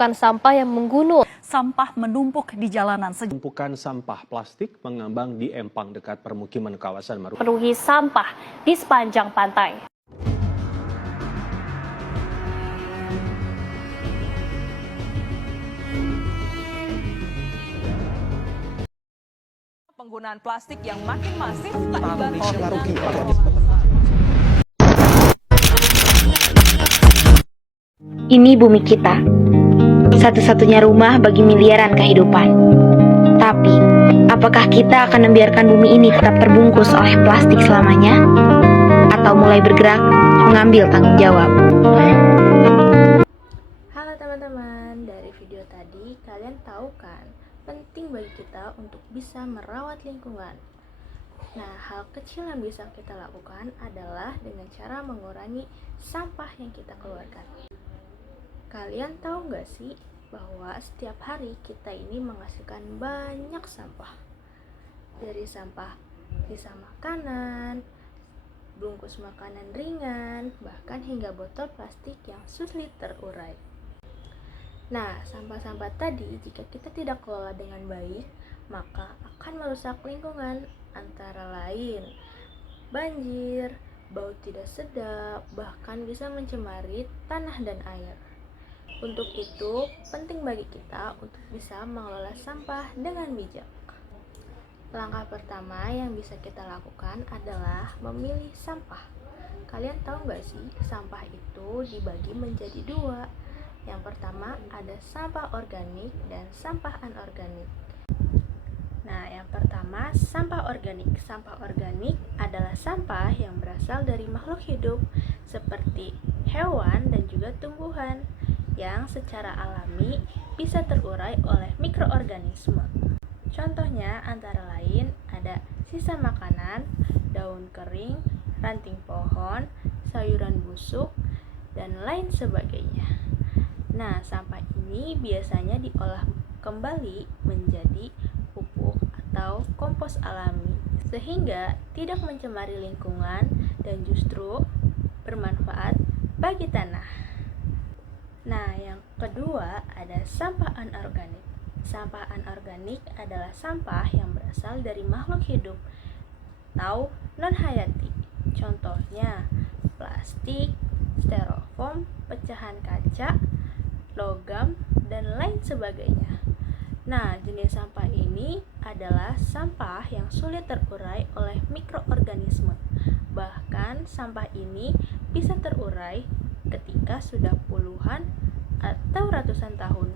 Bukan sampah yang menggunung. Sampah menumpuk di jalanan. Tumpukan sampah plastik mengambang di empang dekat permukiman kawasan Marunda. Penuhi sampah di sepanjang pantai. Penggunaan plastik yang makin masif Ini bumi kita, satu-satunya rumah bagi miliaran kehidupan. Tapi, apakah kita akan membiarkan bumi ini tetap terbungkus oleh plastik selamanya? Atau mulai bergerak mengambil tanggung jawab? Halo teman-teman, dari video tadi kalian tahu kan penting bagi kita untuk bisa merawat lingkungan. Nah, hal kecil yang bisa kita lakukan adalah dengan cara mengurangi sampah yang kita keluarkan. Kalian tahu nggak sih bahwa setiap hari kita ini menghasilkan banyak sampah. Dari sampah sisa makanan, bungkus makanan ringan, bahkan hingga botol plastik yang sulit terurai. Nah, sampah-sampah tadi jika kita tidak kelola dengan baik, maka akan merusak lingkungan, antara lain banjir, bau tidak sedap, bahkan bisa mencemari tanah dan air. Untuk itu, penting bagi kita untuk bisa mengelola sampah dengan bijak. Langkah pertama yang bisa kita lakukan adalah memilih sampah. Kalian tahu nggak sih, sampah itu dibagi menjadi dua. Yang pertama ada sampah organik dan sampah anorganik. Nah, yang pertama sampah organik. Sampah organik adalah sampah yang berasal dari makhluk hidup seperti hewan dan juga tumbuhan yang secara alami bisa terurai oleh mikroorganisme. Contohnya antara lain ada sisa makanan, daun kering, ranting pohon, sayuran busuk, dan lain sebagainya. Nah, sampah ini biasanya diolah kembali menjadi pupuk atau kompos alami, sehingga tidak mencemari lingkungan dan justru bermanfaat bagi tanah. Nah, yang kedua ada sampah anorganik. Sampah anorganik adalah sampah yang berasal dari makhluk hidup atau non-hayati. Contohnya plastik, styrofoam, pecahan kaca, logam, dan lain sebagainya. Nah, jenis sampah ini adalah sampah yang sulit terurai oleh mikroorganisme. Bahkan sampah ini bisa terurai ketika sudah puluhan atau ratusan tahun.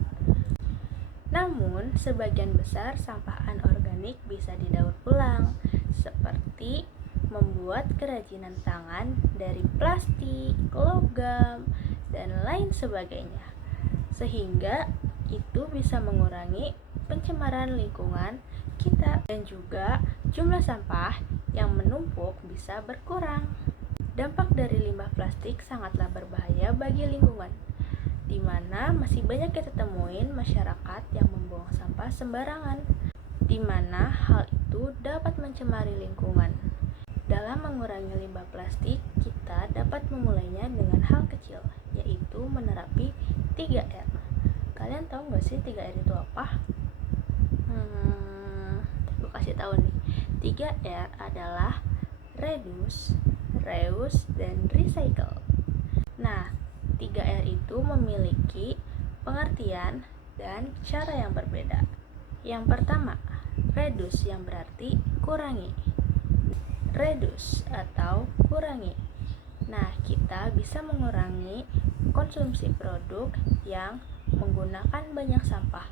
Namun, sebagian besar sampah anorganik bisa didaur ulang, seperti membuat kerajinan tangan dari plastik, logam, dan lain sebagainya. Sehingga itu bisa mengurangi pencemaran lingkungan kita dan juga jumlah sampah yang menumpuk bisa berkurang. Dampak dari limbah plastik sangatlah berbahaya bagi lingkungan, di mana masih banyak kita temuin masyarakat yang membuang sampah sembarangan, di mana hal itu dapat mencemari lingkungan. Dalam mengurangi limbah plastik, kita dapat memulainya dengan hal kecil, yaitu menerapi 3R. Kalian tahu nggak sih 3R itu apa? Aku kasih tahu nih. 3R adalah reduce, reuse, dan recycle. Nah, 3R itu memiliki pengertian dan cara yang berbeda. Yang pertama, reduce yang berarti kurangi. Reduce atau kurangi. Nah, kita bisa mengurangi konsumsi produk yang menggunakan banyak sampah.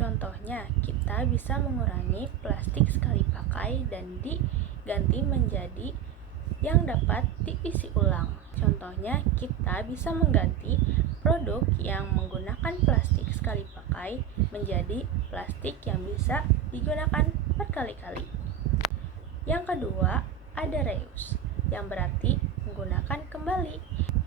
Contohnya, kita bisa mengurangi plastik sekali pakai dan diganti menjadi yang dapat diisi ulang. Contohnya, kita bisa mengganti produk yang menggunakan plastik sekali pakai menjadi plastik yang bisa digunakan berkali-kali. Yang kedua, ada reuse, yang berarti menggunakan kembali.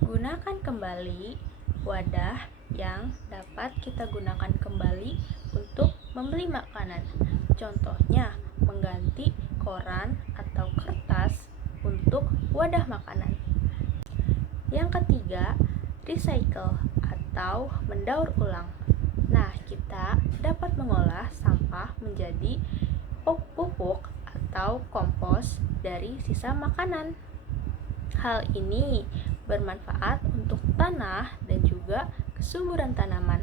Gunakan kembali wadah yang dapat kita gunakan kembali untuk membeli makanan. Contohnya, mengganti koran atau kertas untuk wadah makanan. Yang ketiga, recycle atau mendaur ulang. Nah, kita dapat mengolah sampah menjadi pupuk atau kompos dari sisa makanan. Hal ini bermanfaat untuk tanah dan juga kesuburan tanaman.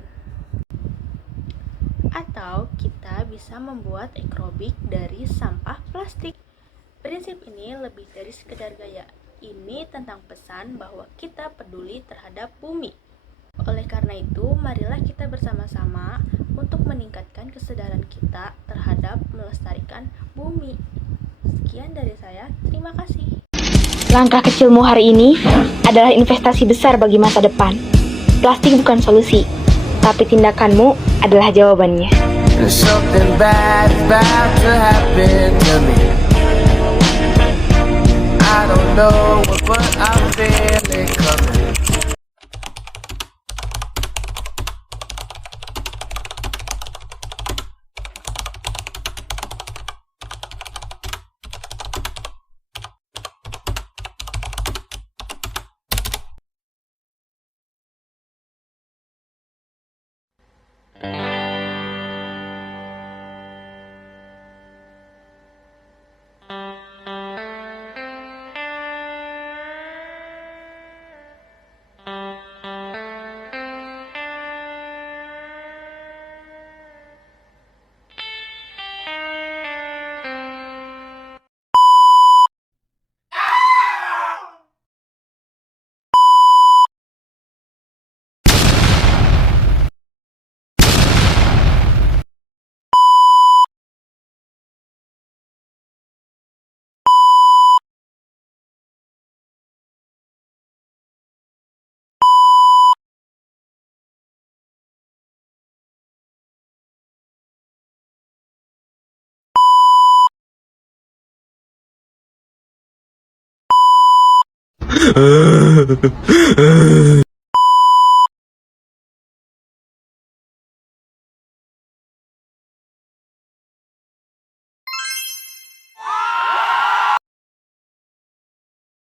Atau kita bisa membuat aerobik dari sampah plastik. Prinsip ini lebih dari sekedar gaya. Ini tentang pesan bahwa kita peduli terhadap bumi. Oleh karena itu, marilah kita bersama-sama untuk meningkatkan kesadaran kita terhadap melestarikan bumi. Sekian dari saya, terima kasih. Langkah kecilmu hari ini adalah investasi besar bagi masa depan. Plastik bukan solusi, tapi tindakanmu adalah jawabannya. There's something bad about to happen to me. I don't know what, but I feel it coming.